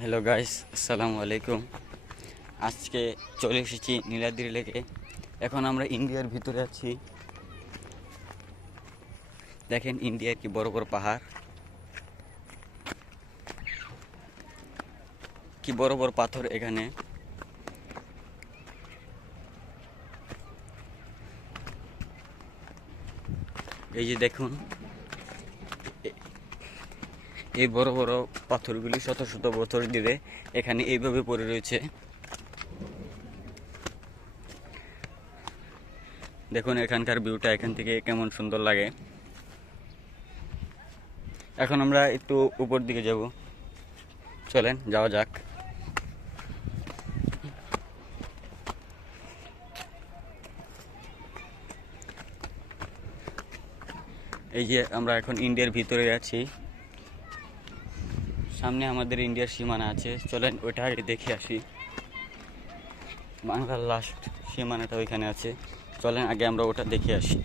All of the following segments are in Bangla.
হ্যালো গাইস আসসালামু আলাইকুম আজকে চলে এসেছি নীলাদ্রি লেকে। এখন আমরা ইন্ডিয়ার ভিতরে আছি। দেখেন, ইন্ডিয়ার কি বড় বড় পাহাড়। কি বড় বড় পাথর এখানে। এই যে দেখুন এই বড় বড় পাথরগুলি শত শত বছর ধরে এখানে এইভাবে পড়ে রয়েছে। দেখুন এখানকার ভিউটা এখান থেকে কেমন সুন্দর লাগে। এখন আমরা একটু উপর দিকে যাব। চলেন, যাওয়া যাক। এই যে আমরা এখন ইন্ডিয়ার ভিতরে আছি। সামনে আমাদের ইন্ডিয়ার সীমানা আছে। চলেন ওইটা দেখে আসি। বাংলার লাস্ট সীমানাটা ওইখানে আছে। চলেন আগে আমরা ওটা দেখে আসি।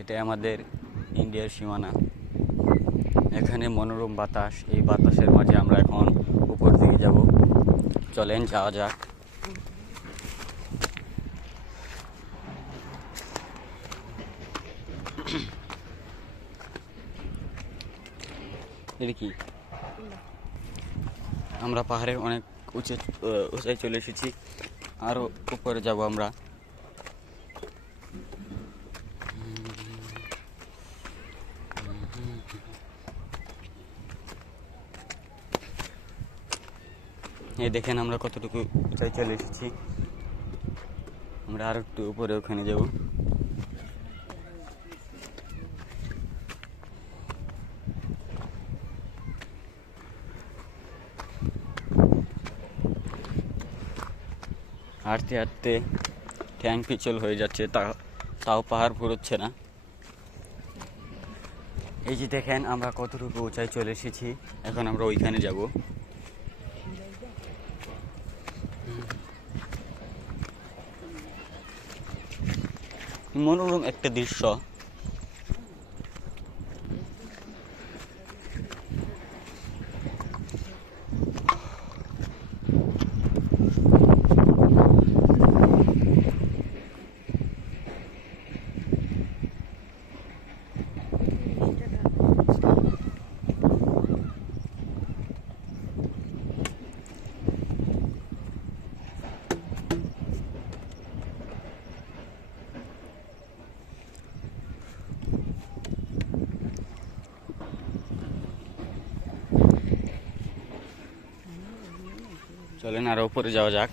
এটা আমাদের ইন্ডিয়ার সীমানা। এখানে মনোরম বাতাস, এই বাতাসের মাঝে আমরা এখন উপর দিকে যাব। চলেন যাওয়া যাক। এটা কি? আমরা পাহাড়ে অনেক উঁচে উঁচাই চলে এসেছি। আরও উপরে যাব আমরা। এই দেখেন আমরা কতটুকু উঁচাই চলে এসেছি। আমরা আর একটু উপরে ওখানে যাব। হাঁটতে হাঁটতে ঠ্যাং পিছল হয়ে যাচ্ছে, তা, তাও পাহাড় ফুরোচ্ছে না। এই যে দেখেন, আমরা কতটুকু উঁচাই চলে এসেছি, এখন আমরা ওইখানে যাব। মনোরম একটা দৃশ্য। চলেন আর উপরে যাওয়া যাক।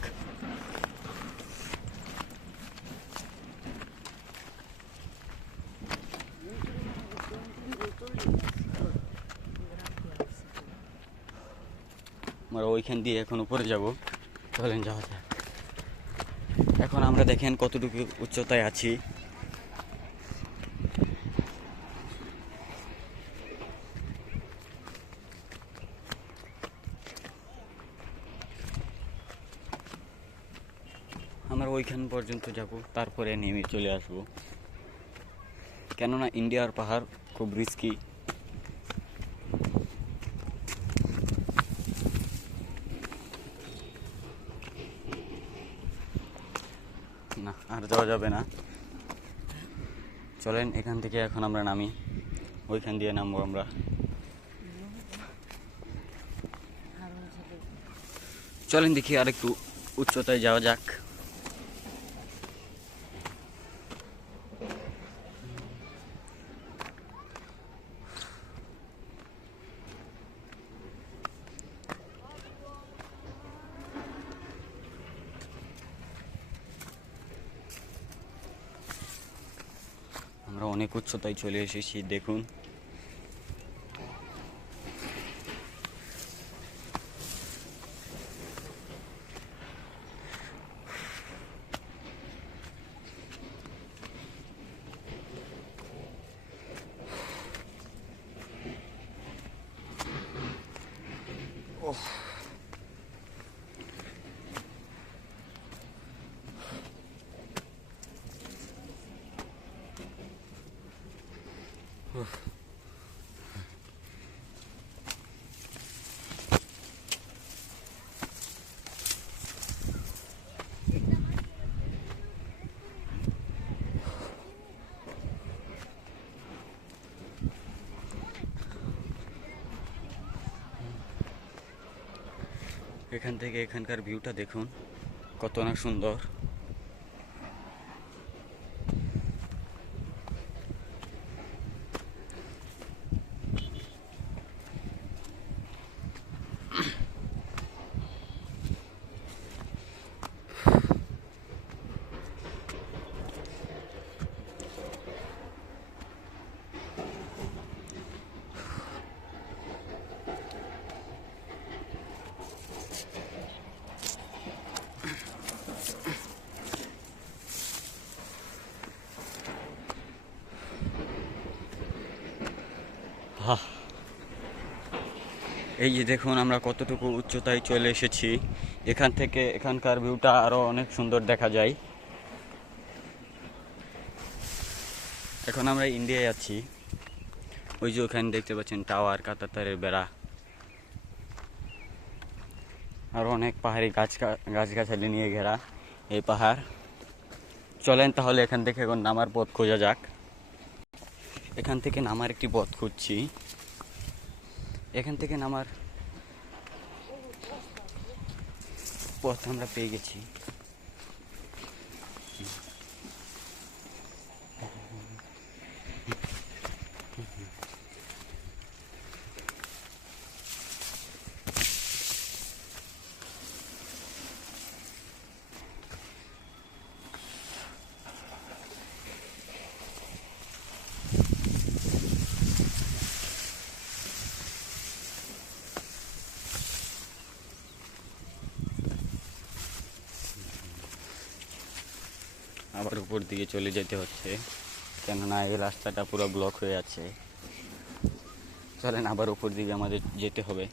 আমরা ওইখান দিয়ে এখন উপরে যাব। চলেন যাওয়া যাক। এখন আমরা দেখেন কতটুকু উচ্চতায় আছি। ওইখান পর্যন্ত যাব, তারপরে নেমে চলে আসব। কেননা ইন্ডিয়ার পাহাড় খুব রিস্কি না, আর যাওয়া যাবে না। চলেন, এখান থেকে এখন আমরা নামি। ওইখান দিয়ে নামবো আমরা। চলেন দেখি আর একটু উচ্চতায় যাওয়া যাক। আমরা অনেক উচ্চতায় চলে এসেছি দেখুন এখান থেকে এখানকার ভিউটা দেখুন। কত না সুন্দর। এই যে দেখুন, আমরা কতটুকু উচ্চতায় চলে এসেছি। এখান থেকে এখানকার ভিউটা আরও অনেক সুন্দর দেখা যায়। এখন আমরা ইন্ডিয়ায় আছি। ওই যে ওখানে দেখতে পাচ্ছেন, টাওয়ার, কাতাতারের বেড়া। আরও অনেক পাহাড়ি গাছ গাছগাছালি নিয়ে ঘেরা এই পাহাড়। চলেন তাহলে এখান থেকে এখন নামার পথ খোঁজা যাক। এখান থেকে নামার একটি পথ খুঁজছি। এখান থেকে নামার পথ আমরা পেয়ে গেছি। আবার উপর দিকে চলে যেতে হচ্ছে। কেননা এই রাস্তাটা পুরো ব্লক হয়ে আছে। চলেন আবার উপর দিকে আমাদের যেতে হবে।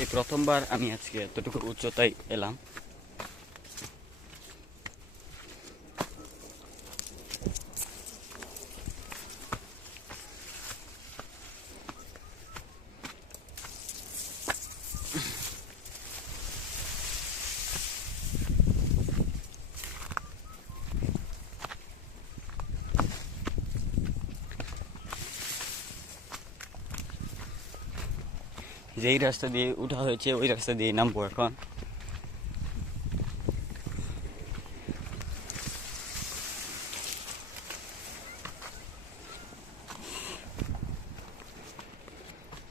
এই প্রথমবার আমি আজকে এতটুকু উচ্চতায় এলাম। যেই রাস্তা দিয়ে উঠা হয়েছে, ওই রাস্তা দিয়ে নামবো এখন।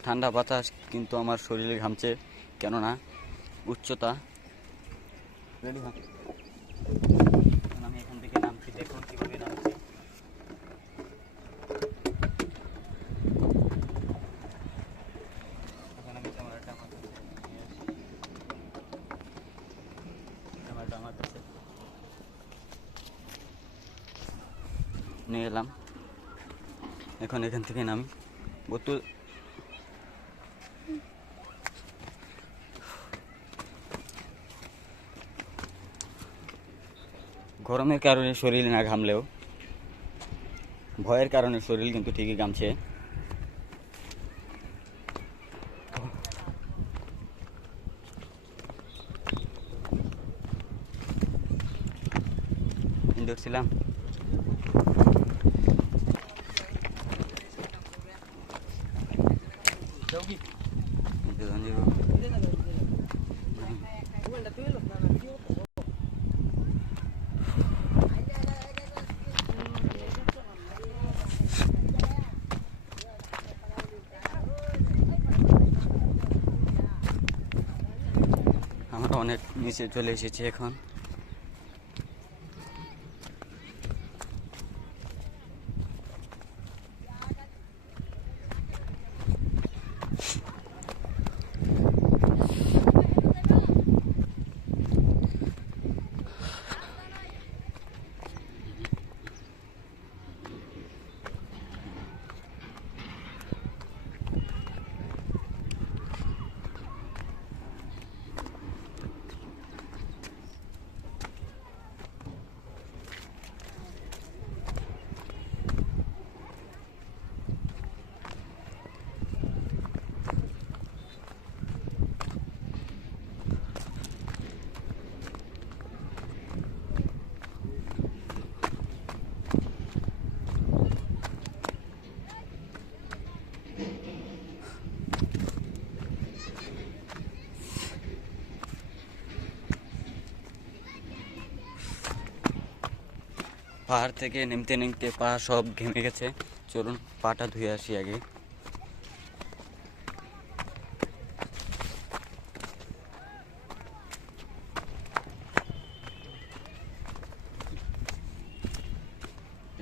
ঠান্ডা বাতাস কিন্তু আমার শরীরে ঘামছে, কেননা উচ্চতা। রেডি আমি এখান থেকে নামছি দেখুন কীভাবে নামছি এখন আমি ক্যামেরাটা আমার কাছে নিয়ে আসি। ক্যামেরাটা আমার কাছে নিয়ে এলাম। এখন এখান থেকে নামি। বোতল গরমের কারণে শরীর না ঘামলেও, ভয়ের কারণে শরীর কিন্তু ঠিকই ঘামছে। ধরছিলাম এটা ধনজির আমরা অনেক নিচে চলে এসেছি এখন। পাহাড় থেকে নেমতে নেমতে পা সব ঘেমে গেছে। চলুন, পাটা ধুয়ে আসি আগে।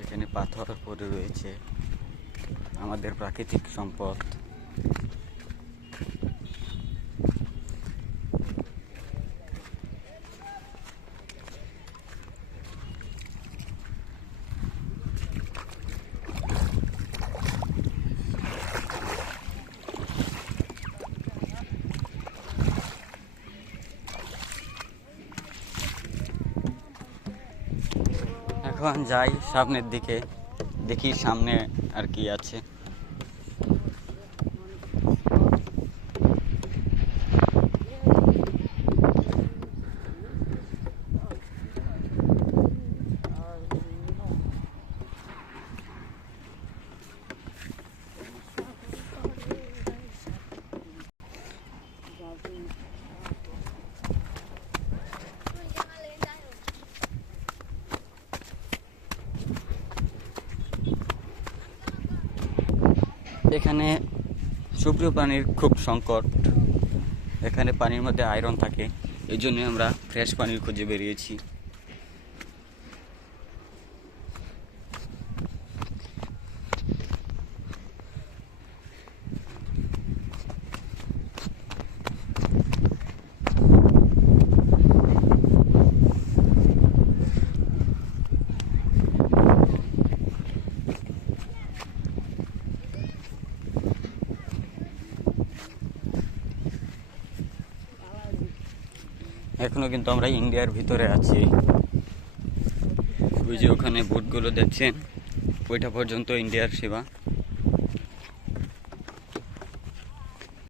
এখানে পাথর পড়ে রয়েছে। আমাদের প্রাকৃতিক সম্পদ। এখন যাই সামনের দিকে দেখি সামনে আর কি আছে। এখানে সুপ্রিয় পানির খুব সংকট। এখানে পানির মধ্যে আয়রন থাকে। এই জন্য আমরা ফ্রেশ পানির খুঁজে বেরিয়েছি। এখনও কিন্তু আমরা ইন্ডিয়ার ভিতরে আছি। ওই যে ওখানে বোটগুলো দেখছেন? ওইটা পর্যন্ত ইন্ডিয়ার সীমা